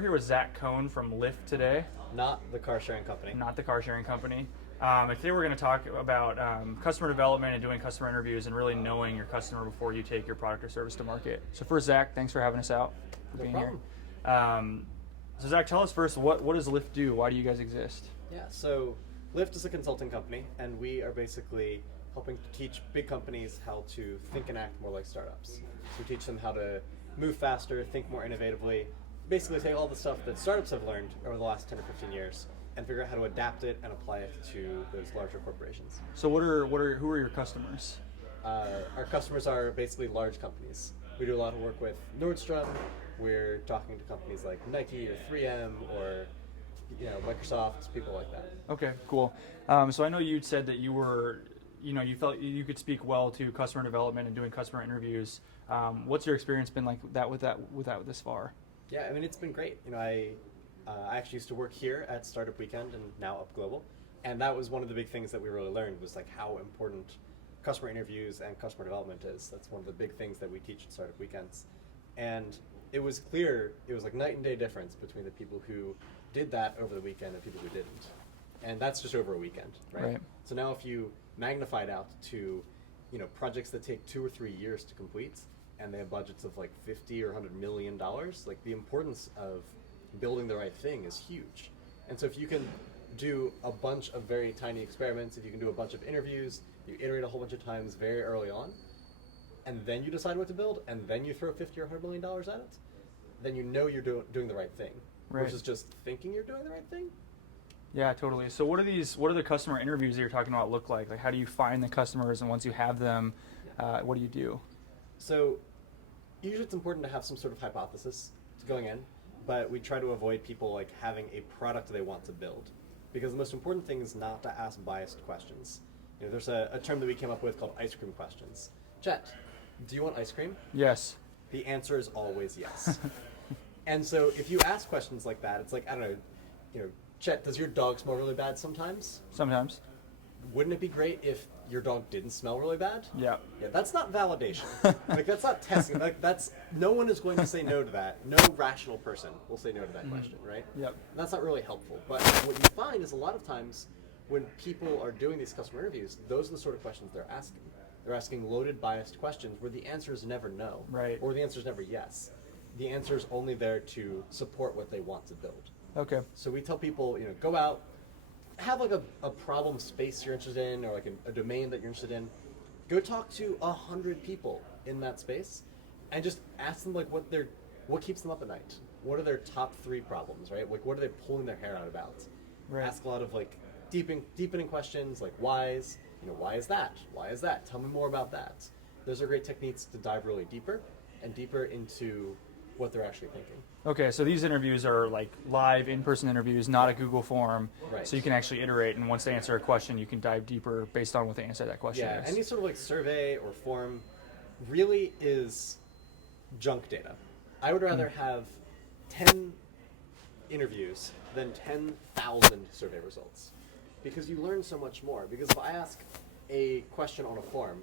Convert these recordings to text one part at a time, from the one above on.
we're here with Zach Cohn from Lyft today. Not the car sharing company. Not the car sharing company. And today we're going to talk about customer development and doing customer interviews and really knowing your customer before you take your product or service to market. So first, Zach, thanks for having us out, for being here. So Zach, tell us first, what does Lyft do? Why do you guys exist? Yeah, so Lyft is a consulting company, and we are basically helping to teach big companies how to think and act more like startups. So we teach them how to move faster, think more innovatively, basically take all the stuff that startups have learned over the last 10 or 15 years and figure out how to adapt it and apply it to those larger corporations. So who are your customers? Our customers are basically large companies. We do a lot of work with Nordstrom. We're talking to companies like Nike or 3M or Microsoft, people like that. Okay, cool. So I know you'd said that you felt you could speak well to customer development and doing customer interviews. What's your experience been like with that this far? Yeah, I mean, it's been great. I actually used to work here at Startup Weekend and now Up Global, and that was one of the big things that we really learned was like how important customer interviews and customer development is. That's one of the big things that we teach at Startup Weekends, and it was clear it was like night and day difference between the people who did that over the weekend and people who didn't, and that's just over a weekend, right? So now if you magnify it out to projects that take 2 or 3 years to complete, and they have budgets of like $50 or $100 million, like the importance of building the right thing is huge. And so if you can do a bunch of very tiny experiments, if you can do a bunch of interviews, you iterate a whole bunch of times very early on, and then you decide what to build, and then you throw $50 or $100 million at it, then you know you're doing the right thing, versus just thinking you're doing the right thing. Yeah, totally. So what are the customer interviews that you're talking about look like? Like how do you find the customers, and once you have them, what do you do? So usually it's important to have some sort of hypothesis to going in, but we try to avoid people like having a product they want to build, because the most important thing is not to ask biased questions. There's a term that we came up with called ice cream questions. Chet, do you want ice cream? Yes. The answer is always yes. And so if you ask questions like that, it's like, I don't know, Chet, does your dog smell really bad sometimes? Sometimes. Wouldn't it be great if your dog didn't smell really bad? Yeah. Yeah, that's not validation. Like, that's not testing. Like, no one is going to say no to that. No rational person will say no to that question, right? Yep. That's not really helpful. But what you find is a lot of times when people are doing these customer interviews, those are the sort of questions they're asking. They're asking loaded, biased questions where the answer is never no, right, or the answer is never yes. The answer is only there to support what they want to build. Okay. So we tell people, go out, have like a problem space you're interested in, or like a domain that you're interested in. Go talk to 100 people in that space, and just ask them like what keeps them up at night. What are their top 3 problems, right? Like what are they pulling their hair out about? Right. Ask a lot of like deepening questions, like whys. Why is that? Why is that? Tell me more about that. Those are great techniques to dive really deeper and deeper into what they're actually thinking. Okay, so these interviews are like live in-person interviews, not a Google form. Right. So you can actually iterate, and once they answer a question, you can dive deeper based on what they answer that question is. Any sort of like survey or form really is junk data. I would rather have 10 interviews than 10,000 survey results, because you learn so much more. Because if I ask a question on a form,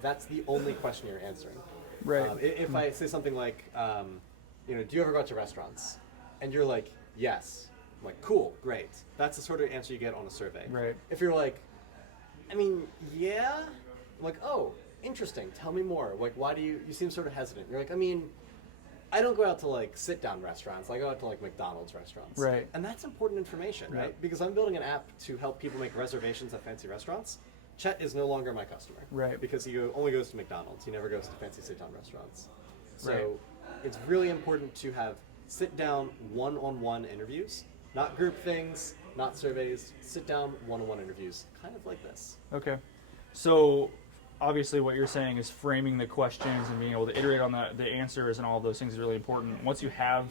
that's the only question you're answering. Right. If I say something like, do you ever go out to restaurants? And you're like, yes. I'm like, cool, great. That's the sort of answer you get on a survey. Right. If you're like, I mean, yeah. I'm like, oh, interesting. Tell me more. Like, why do you seem sort of hesitant? You're like, I mean, I don't go out to like sit-down restaurants. I go out to like McDonald's restaurants. Right. And that's important information, right? Yep. Because I'm building an app to help people make reservations at fancy restaurants. Chet is no longer my customer. Right. Because he only goes to McDonald's. He never goes to fancy sit-down restaurants. So right. It's really important to have sit-down one-on-one interviews, not group things, not surveys, sit-down one-on-one interviews, kind of like this. Okay. So obviously what you're saying is framing the questions and being able to iterate on the answers and all of those things is really important. Once you have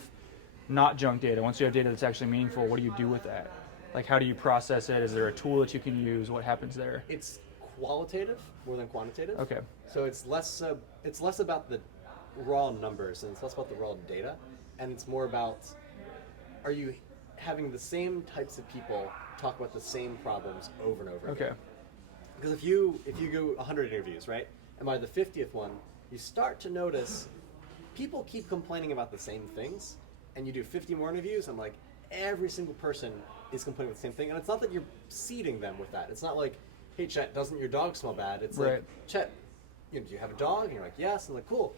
not junk data, once you have data that's actually meaningful, what do you do with that? Like, how do you process it? Is there a tool that you can use? What happens there? It's qualitative more than quantitative. Okay. So it's less about the raw numbers, and it's less about the raw data, and it's more about, are you having the same types of people talk about the same problems over and over again? Okay. Because if you go 100 interviews, right, and by the 50th one, you start to notice people keep complaining about the same things, and you do 50 more interviews, and like every single person is complaining with the same thing. And it's not that you're seeding them with that. It's not like, hey, Chet, doesn't your dog smell bad? It's Right. like, Chet, do you have a dog? And you're like, yes. And like, cool.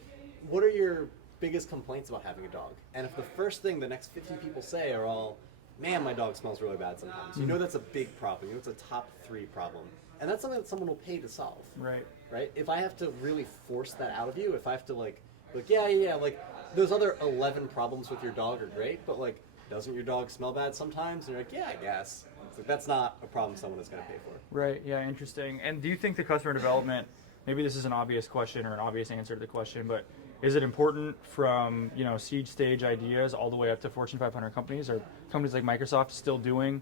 What are your biggest complaints about having a dog? And if the first thing the next 50 people say are all, man, my dog smells really bad sometimes, you know that's a big problem. You know it's a top 3 problem. And that's something that someone will pay to solve. Right. Right? If I have to really force that out of you, if I have to like yeah, like those other 11 problems with your dog are great, but like, doesn't your dog smell bad sometimes? And you're like, yeah, I guess. It's like, that's not a problem someone is going to pay for. Right. Yeah. Interesting. And do you think the customer development, maybe this is an obvious question or an obvious answer to the question, but is it important from, seed stage ideas all the way up to Fortune 500 companies? Or companies like Microsoft still doing,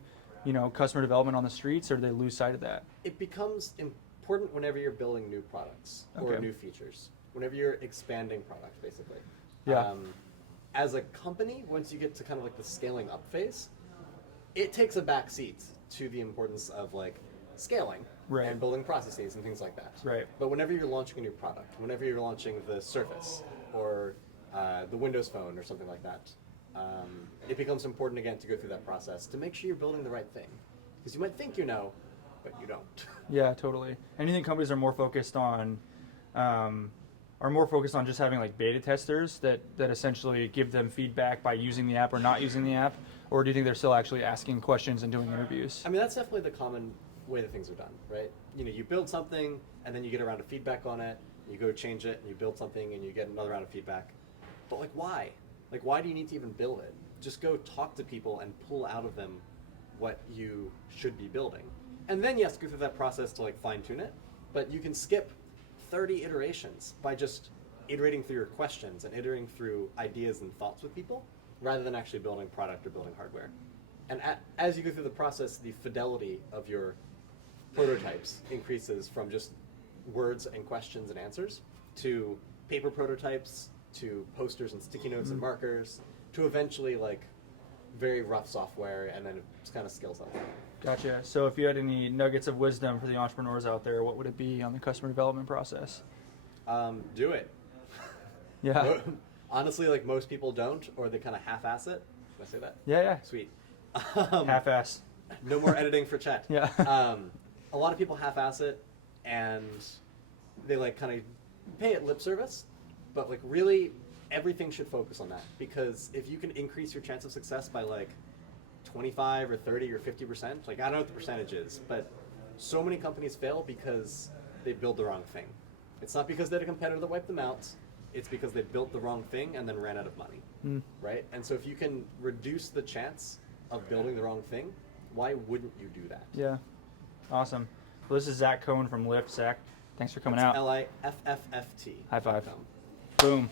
customer development on the streets, or do they lose sight of that? It becomes important whenever you're building new products or Okay. new features. Whenever you're expanding product, basically. Yeah. As a company, once you get to kind of like the scaling up phase, it takes a back seat to the importance of like scaling Right. and building processes and things like that. Right. But whenever you're launching a new product, whenever you're launching the Surface or the Windows Phone or something like that, it becomes important again to go through that process to make sure you're building the right thing. Because you might think you know, but you don't. Yeah, totally. And you think companies are more focused on just having like beta testers that essentially give them feedback by using the app or not using the app? Or do you think they're still actually asking questions and doing interviews? I mean, that's definitely the common way that things are done, right? You build something, and then you get a round of feedback on it, you go change it, and you build something, and you get another round of feedback. But like, why? Like, why do you need to even build it? Just go talk to people and pull out of them what you should be building. And then, yes, go through that process to like fine-tune it, but you can skip 30 iterations by just iterating through your questions and iterating through ideas and thoughts with people, rather than actually building product or building hardware. And as you go through the process, the fidelity of your prototypes increases from just words and questions and answers to paper prototypes, to posters and sticky notes and markers, to eventually like very rough software, and then it just kind of scales up. Gotcha. So if you had any nuggets of wisdom for the entrepreneurs out there, what would it be on the customer development process? Do it. Yeah. Honestly, like most people don't, or they kind of half-ass it. Did I say that? Yeah. Sweet. Half-ass. No more editing for Chet. Yeah. A lot of people half-ass it, and they like kind of pay it lip service, but like really everything should focus on that, because if you can increase your chance of success by like 25 or 30 or 50%, like I don't know what the percentage is, but so many companies fail because they build the wrong thing. It's not because they had a competitor that wiped them out, it's because they built the wrong thing and then ran out of money, right? And so if you can reduce the chance of building the wrong thing, why wouldn't you do that? Yeah. Awesome. Well, this is Zach Cohn from Lyft. Zach, thanks for coming out. Liffft. High five. Boom.